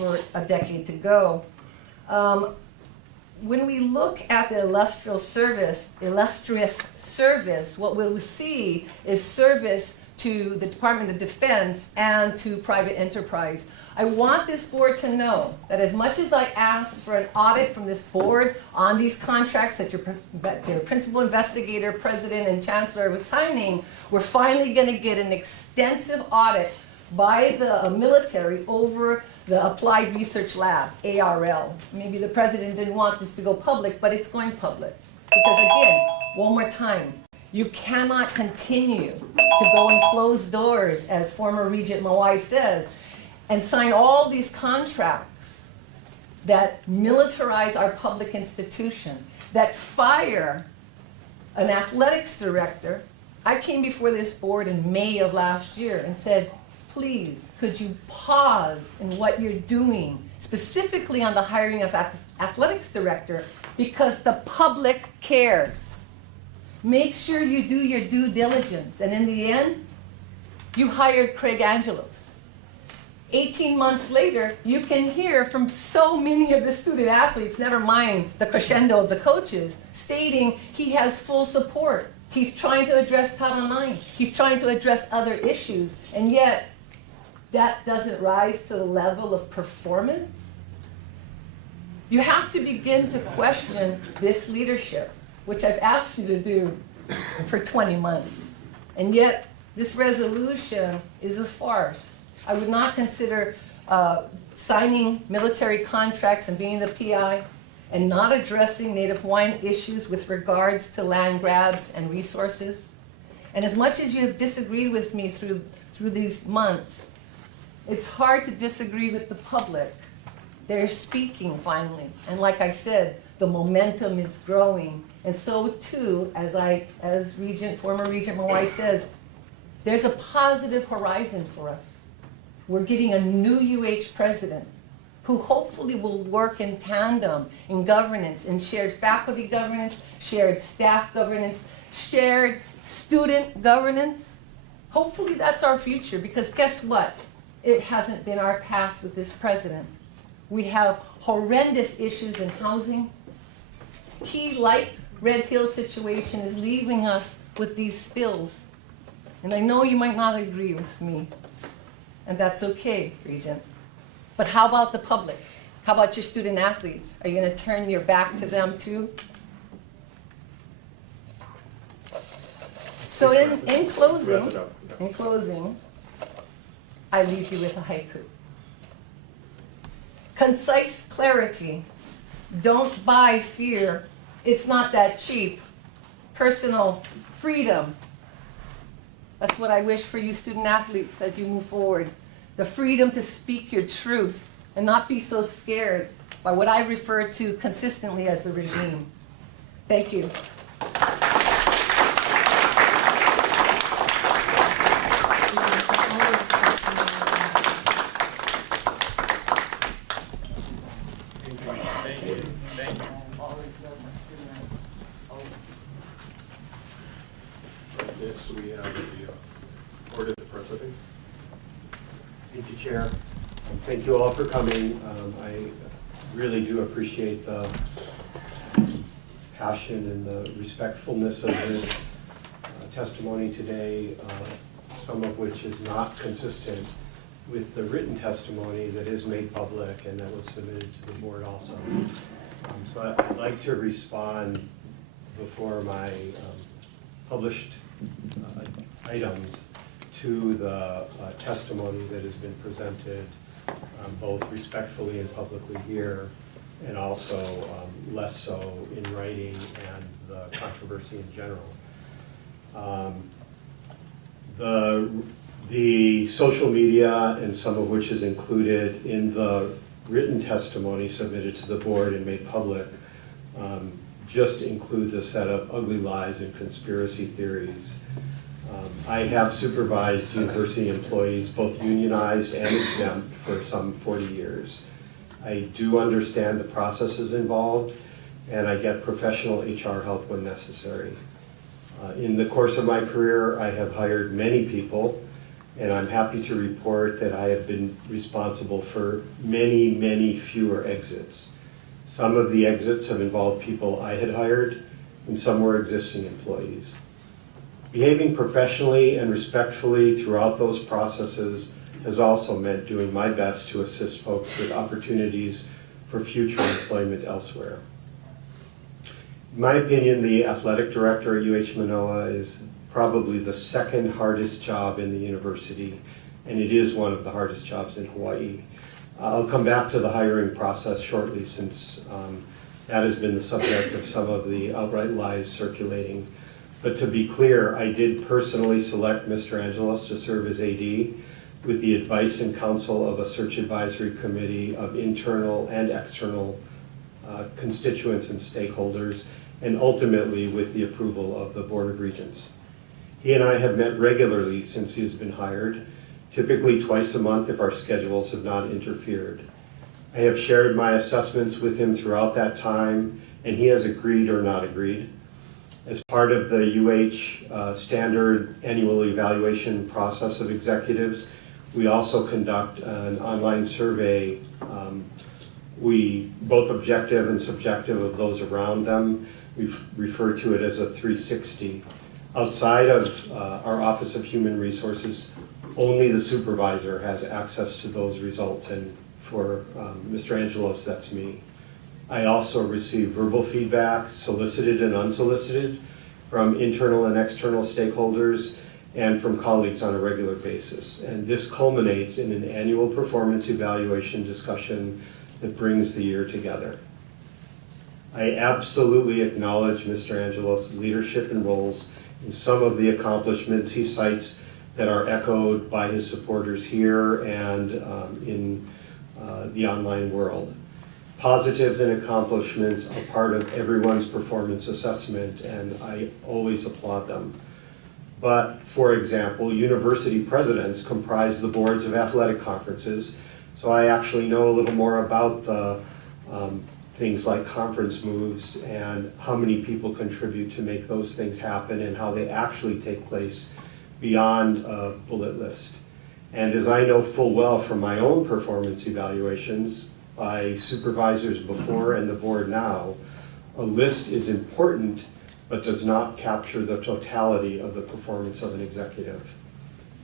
for a decade to go. When we look at the illustrious service, what we'll see is service to the Department of Defense and to private enterprise. I want this board to know that as much as I asked for an audit from this board on these contracts that your principal investigator, president, and chancellor was signing, we're finally going to get an extensive audit by the military over the Applied Research Lab, ARL. Maybe the president didn't want this to go public, but it's going public. Because again, one more time, you cannot continue to go in closed doors, as former Regent Mawai says, and sign all these contracts that militarize our public institution, that fire an athletics director. I came before this board in May of last year and said, please, could you pause in what you're doing, specifically on the hiring of athletics director, because the public cares. Make sure you do your due diligence. And in the end, you hired Craig Angelos. 18 months later, you can hear from so many of the student athletes, never mind the crescendo of the coaches, stating he has full support. He's trying to address Title IX. He's trying to address other issues. And yet, that doesn't rise to the level of performance. You have to begin to question this leadership, which I've asked you to do for 20 months. And yet, this resolution is a farce. I would not consider signing military contracts and being the PI and not addressing Native Hawaiian issues with regards to land grabs and resources. And as much as you have disagreed with me through these months, it's hard to disagree with the public. They're speaking finally. And like I said, the momentum is growing. And so too, as former Regent Mawai says, there's a positive horizon for us. We're getting a new UH president who hopefully will work in tandem in governance, in shared faculty governance, shared staff governance, shared student governance. Hopefully that's our future, because guess what? It hasn't been our past with this president. We have horrendous issues in housing. Key Light Red Hill situation is leaving us with these spills. And I know you might not agree with me, and that's okay, Regent. But how about the public? How about your student athletes? Are you going to turn your back to them too? So in closing, I leave you with a haiku. Concise clarity. Don't buy fear. It's not that cheap. Personal freedom. That's what I wish for you student athletes as you move forward. The freedom to speak your truth and not be so scared by what I refer to consistently as the regime. Thank you. Next, we have the Board of the President. Thank you, Chair. Thank you all for coming. I really do appreciate the passion and the respectfulness of this testimony today, some of which is not consistent with the written testimony that is made public and that was submitted to the board also. So I'd like to respond before my published items to the testimony that has been presented, both respectfully and publicly here, and also less so in writing and the controversy in general. The social media, and some of which is included in the written testimony submitted to the board and made public, just includes a set of ugly lies and conspiracy theories. I have supervised university employees, both unionized and exempt, for some 40 years. I do understand the processes involved, and I get professional HR help when necessary. In the course of my career, I have hired many people, and I'm happy to report that I have been responsible for many, many fewer exits. Some of the exits have involved people I had hired, and some were existing employees. Behaving professionally and respectfully throughout those processes has also meant doing my best to assist folks with opportunities for future employment elsewhere. In my opinion, the athletic director at UH Manoa is probably the second hardest job in the university, and it is one of the hardest jobs in Hawaii. I'll come back to the hiring process shortly, since that has been the subject of some of the outright lies circulating. But to be clear, I did personally select Mr. Angelos to serve as AD with the advice and counsel of a search advisory committee of internal and external constituents and stakeholders, and ultimately with the approval of the Board of Regents. He and I have met regularly since he has been hired, typically twice a month if our schedules have not interfered. I have shared my assessments with him throughout that time, and he has agreed or not agreed. As part of the UH standard annual evaluation process of executives, we also conduct an online survey, both objective and subjective, of those around them. We refer to it as a 360. Outside of our Office of Human Resources, only the supervisor has access to those results, and for Mr. Angelos, that's me. I also receive verbal feedback, solicited and unsolicited, from internal and external stakeholders and from colleagues on a regular basis. And this culminates in an annual performance evaluation discussion that brings the year together. I absolutely acknowledge Mr. Angelos' leadership and roles in some of the accomplishments he cites that are echoed by his supporters here and in the online world. Positives and accomplishments are part of everyone's performance assessment, and I always applaud them. But, for example, university presidents comprise the boards of athletic conferences, so I actually know a little more about the things like conference moves and how many people contribute to make those things happen and how they actually take place beyond a bullet list. And as I know full well from my own performance evaluations by supervisors before and the board now, a list is important but does not capture the totality of the performance of an executive.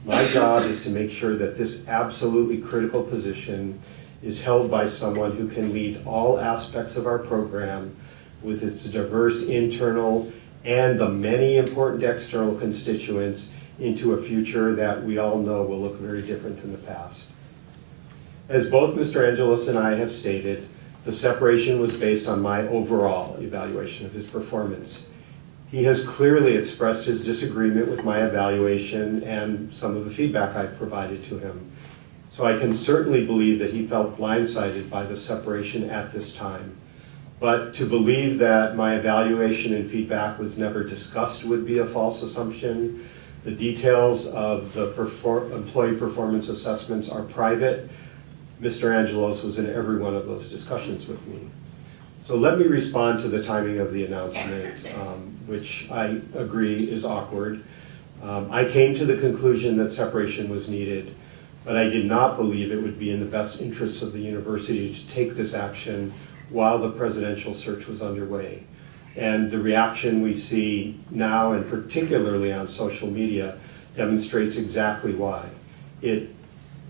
My job is to make sure that this absolutely critical position is held by someone who can lead all aspects of our program with its diverse internal and the many important external constituents into a future that we all know will look very different than the past. As both Mr. Angelos and I have stated, the separation was based on my overall evaluation of his performance. He has clearly expressed his disagreement with my evaluation and some of the feedback I've provided to him. So I can certainly believe that he felt blindsided by the separation at this time. But to believe that my evaluation and feedback was never discussed would be a false assumption. The details of the employee performance assessments are private. Mr. Angelos was in every one of those discussions with me. So let me respond to the timing of the announcement, which I agree is awkward. I came to the conclusion that separation was needed, but I did not believe it would be in the best interests of the university to take this action while the presidential search was underway. And the reaction we see now, and particularly on social media, demonstrates exactly why. It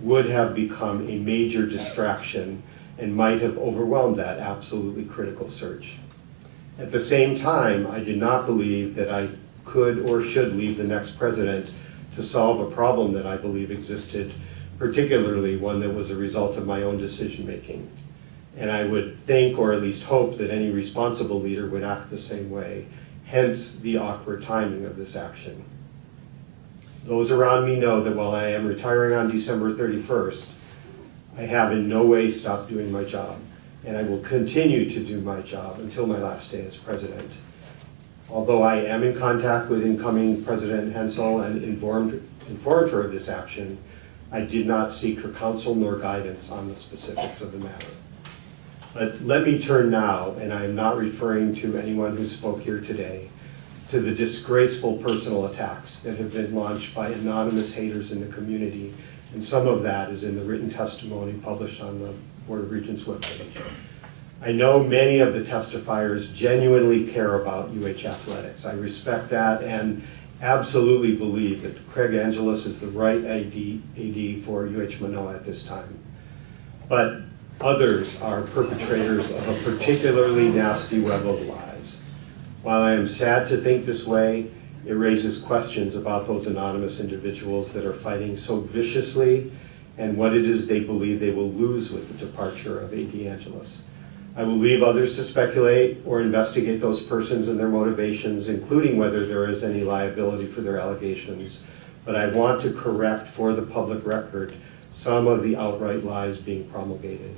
would have become a major distraction and might have overwhelmed that absolutely critical search. At the same time, I did not believe that I could or should leave the next president to solve a problem that I believe existed, particularly one that was a result of my own decision-making. And I would think, or at least hope, that any responsible leader would act the same way, hence the awkward timing of this action. Those around me know that while I am retiring on December 31st, I have in no way stopped doing my job, and I will continue to do my job until my last day as president. Although I am in contact with incoming President Hensel and informed her of this action, I did not seek her counsel nor guidance on the specifics of the matter. But let me turn now, and I am not referring to anyone who spoke here today, to the disgraceful personal attacks that have been launched by anonymous haters in the community, and some of that is in the written testimony published on the Board of Regents webpage. I know many of the testifiers genuinely care about UH athletics. I respect that and absolutely believe that Craig Angelos is the right AD for UH Manoa at this time. But others are perpetrators of a particularly nasty web of lies. While I am sad to think this way, it raises questions about those anonymous individuals that are fighting so viciously and what it is they believe they will lose with the departure of AD Angelos. I will leave others to speculate or investigate those persons and their motivations, including whether there is any liability for their allegations, but I want to correct for the public record some of the outright lies being promulgated.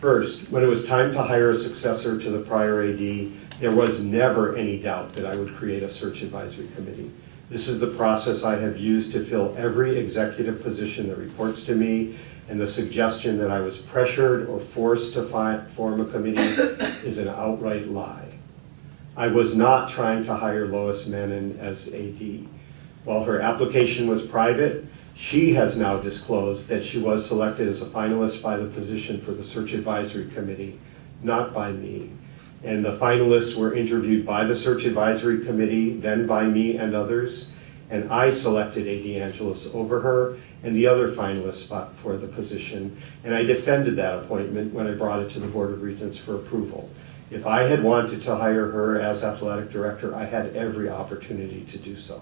First, when it was time to hire a successor to the prior AD, there was never any doubt that I would create a search advisory committee. This is the process I have used to fill every executive position that reports to me, and the suggestion that I was pressured or forced to form a committee is an outright lie. I was not trying to hire Lois Menon as AD. While her application was private, she has now disclosed that she was selected as a finalist by the position for the Search Advisory Committee, not by me. And the finalists were interviewed by the Search Advisory Committee, then by me and others, and I selected AD Angelos over her and the other finalists for the position, and I defended that appointment when I brought it to the Board of Regents for approval. If I had wanted to hire her as athletic director, I had every opportunity to do so.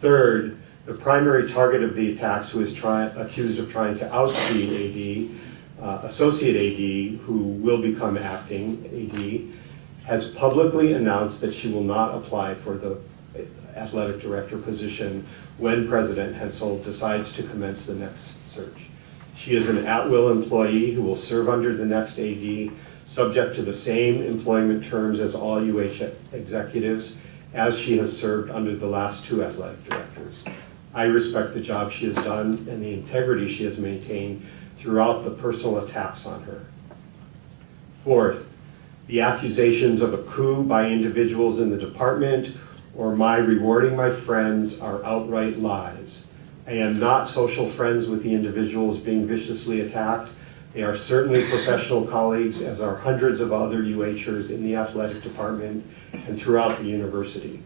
Third, the primary target of the attacks, who is accused of trying to oust the AD, associate AD, who will become acting AD, has publicly announced that she will not apply for the athletic director position when President Hensel decides to commence the next search. She is an at-will employee who will serve under the next AD, subject to the same employment terms as all UH executives, as she has served under the last two athletic directors. I respect the job she has done and the integrity she has maintained throughout the personal attacks on her. Fourth, the accusations of a coup by individuals in the department or my rewarding my friends are outright lies. I am not social friends with the individuals being viciously attacked. They are certainly professional colleagues, as are hundreds of other UHers in the athletic department and throughout the university.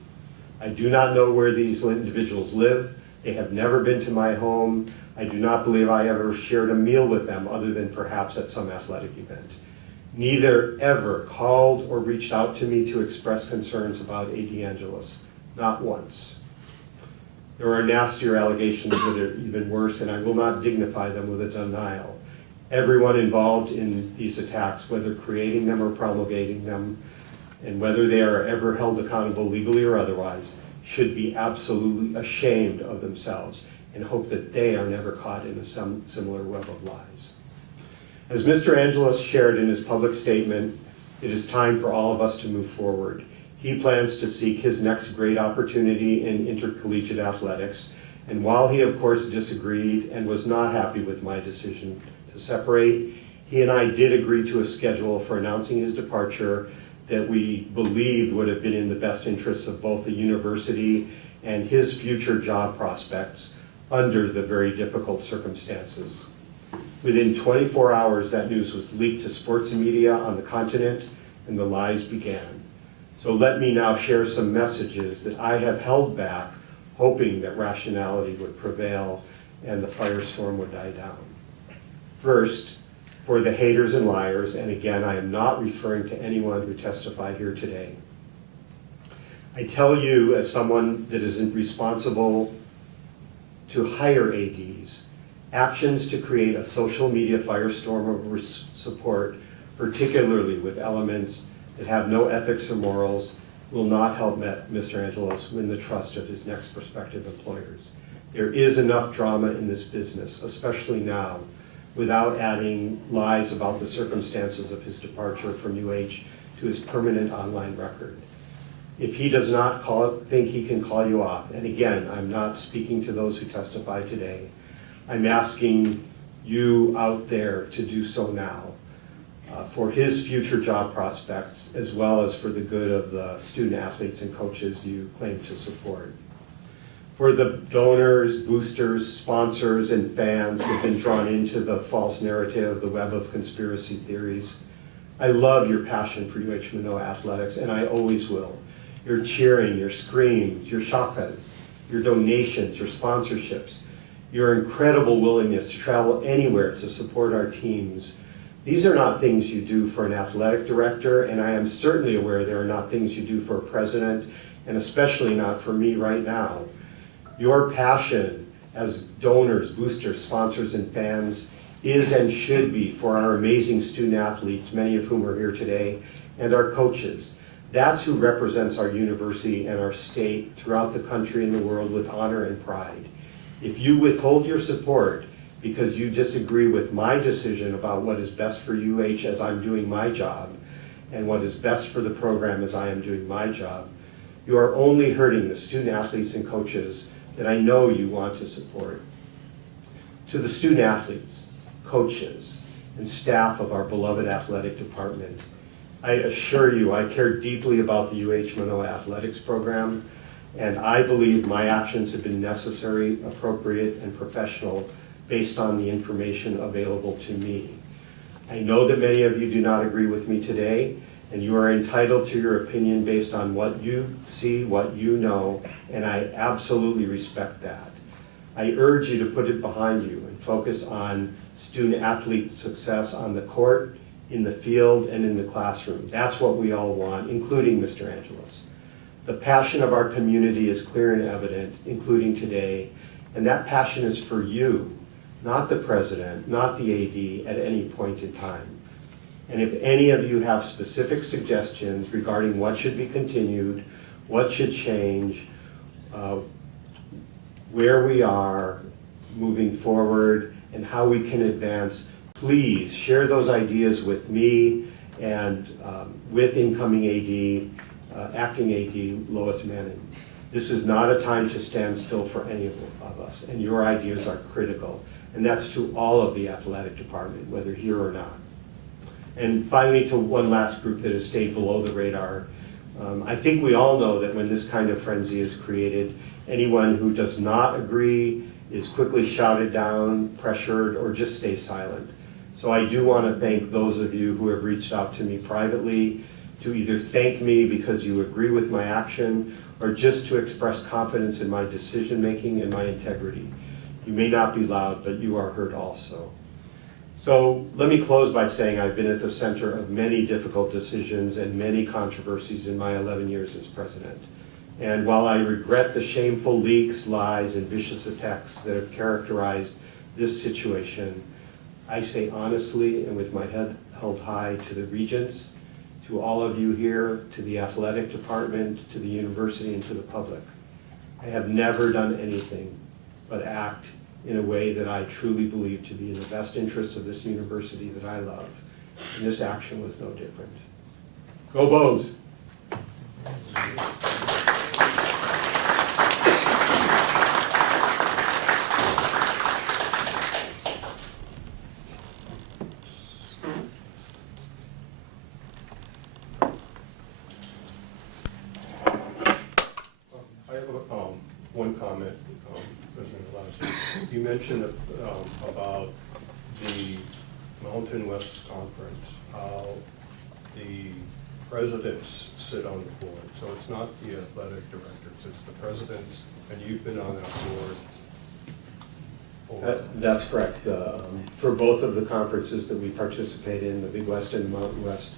I do not know where these individuals live. They have never been to my home. I do not believe I ever shared a meal with them other than perhaps at some athletic event. Neither ever called or reached out to me to express concerns about AD Angelos, not once. There are nastier allegations that are even worse, and I will not dignify them with a denial. Everyone involved in these attacks, whether creating them or promulgating them, and whether they are ever held accountable legally or otherwise, should be absolutely ashamed of themselves and hope that they are never caught in a similar web of lies. As Mr. Angelos shared in his public statement, it is time for all of us to move forward. He plans to seek his next great opportunity in intercollegiate athletics, and while he of course disagreed and was not happy with my decision to separate, he and I did agree to a schedule for announcing his departure that we believed would have been in the best interests of both the university and his future job prospects under the very difficult circumstances. Within 24 hours, that news was leaked to sports media on the continent, and the lies began. So let me now share some messages that I have held back, hoping that rationality would prevail and the firestorm would die down. First, for the haters and liars, and again, I am not referring to anyone who testified here today. I tell you, as someone that isn't responsible to hire ADs, actions to create a social media firestorm of support, particularly with elements that have no ethics or morals, will not help Mr. Angelos win the trust of his next prospective employers. There is enough drama in this business, especially now, without adding lies about the circumstances of his departure from UH to his permanent online record. If he does not think he can call you off, and again, I'm not speaking to those who testified today, I'm asking you out there to do so now. for his future job prospects, as well as for the good of the student athletes and coaches you claim to support. For the donors, boosters, sponsors, and fans who've been drawn into the false narrative, the web of conspiracy theories, I love your passion for UH Manoa athletics, and I always will. Your cheering, your screams, your shaka, your donations, your sponsorships, your incredible willingness to travel anywhere to support our teams. These are not things you do for an athletic director, and I am certainly aware there are not things you do for a president, and especially not for me right now. Your passion as donors, boosters, sponsors, and fans is and should be for our amazing student athletes, many of whom are here today, and our coaches. That's who represents our university and our state throughout the country and the world with honor and pride. If you withhold your support because you disagree with my decision about what is best for UH as I'm doing my job, and what is best for the program as I am doing my job, you are only hurting the student athletes and coaches that I know you want to support. To the student athletes, coaches, and staff of our beloved athletic department, I assure you I care deeply about the UH Manoa athletics program, and I believe my actions have been necessary, appropriate, and professional based on the information available to me. I know that many of you do not agree with me today, and you are entitled to your opinion based on what you see, what you know, and I absolutely respect that. I urge you to put it behind you and focus on student athlete success on the court, in the field, and in the classroom. That's what we all want, including Mr. Angelos. The passion of our community is clear and evident, including today, and that passion is for you, not the president, not the AD at any point in time. And if any of you have specific suggestions regarding what should be continued, what should change, where we are moving forward, and how we can advance, please share those ideas with me and with incoming AD, acting AD Lois Manning. This is not a time to stand still for any of us, and your ideas are critical. And that's to all of the athletic department, whether here or not. And finally, to one last group that has stayed below the radar, I think we all know that when this kind of frenzy is created, anyone who does not agree is quickly shouted down, pressured, or just stay silent. So I do want to thank those of you who have reached out to me privately to either thank me because you agree with my action, or just to express confidence in my decision-making and my integrity. You may not be loud, but you are heard also. So let me close by saying I've been at the center of many difficult decisions and many controversies in my 11 years as president. And while I regret the shameful leaks, lies, and vicious attacks that have characterized this situation, I say honestly and with my head held high to the regents, to all of you here, to the athletic department, to the university, and to the public. I have never done anything but act in a way that I truly believe to be in the best interests of this university that I love. And this action was no different. Go Bows! I have one comment, President Alonso. You mentioned about the Mountain West Conference, how the presidents sit on the board. So it's not the athletic directors, it's the presidents, and you've been on that board. That's correct. For both of the conferences that we participate in, the Big West and the Mountain West,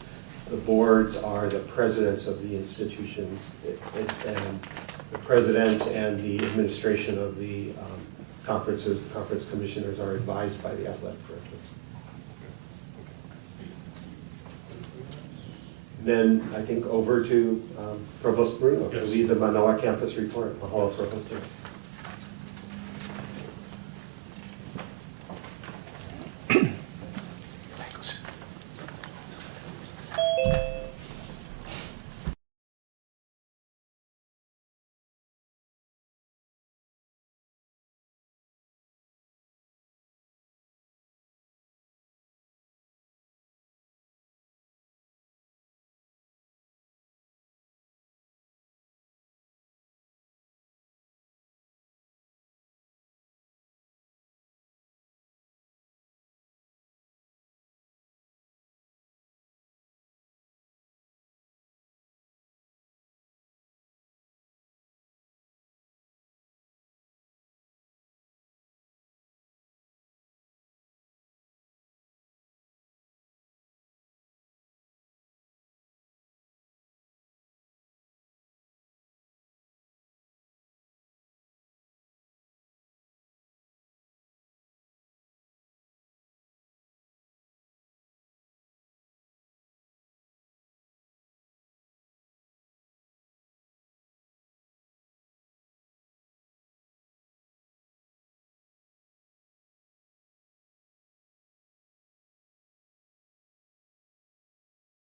the boards are the presidents of the institutions, and the presidents and the administration of the conferences, the conference commissioners are advised by the athletic directors. Then I think over to Provost Bruno to lead the Manoa campus report. Mahalo, Provost.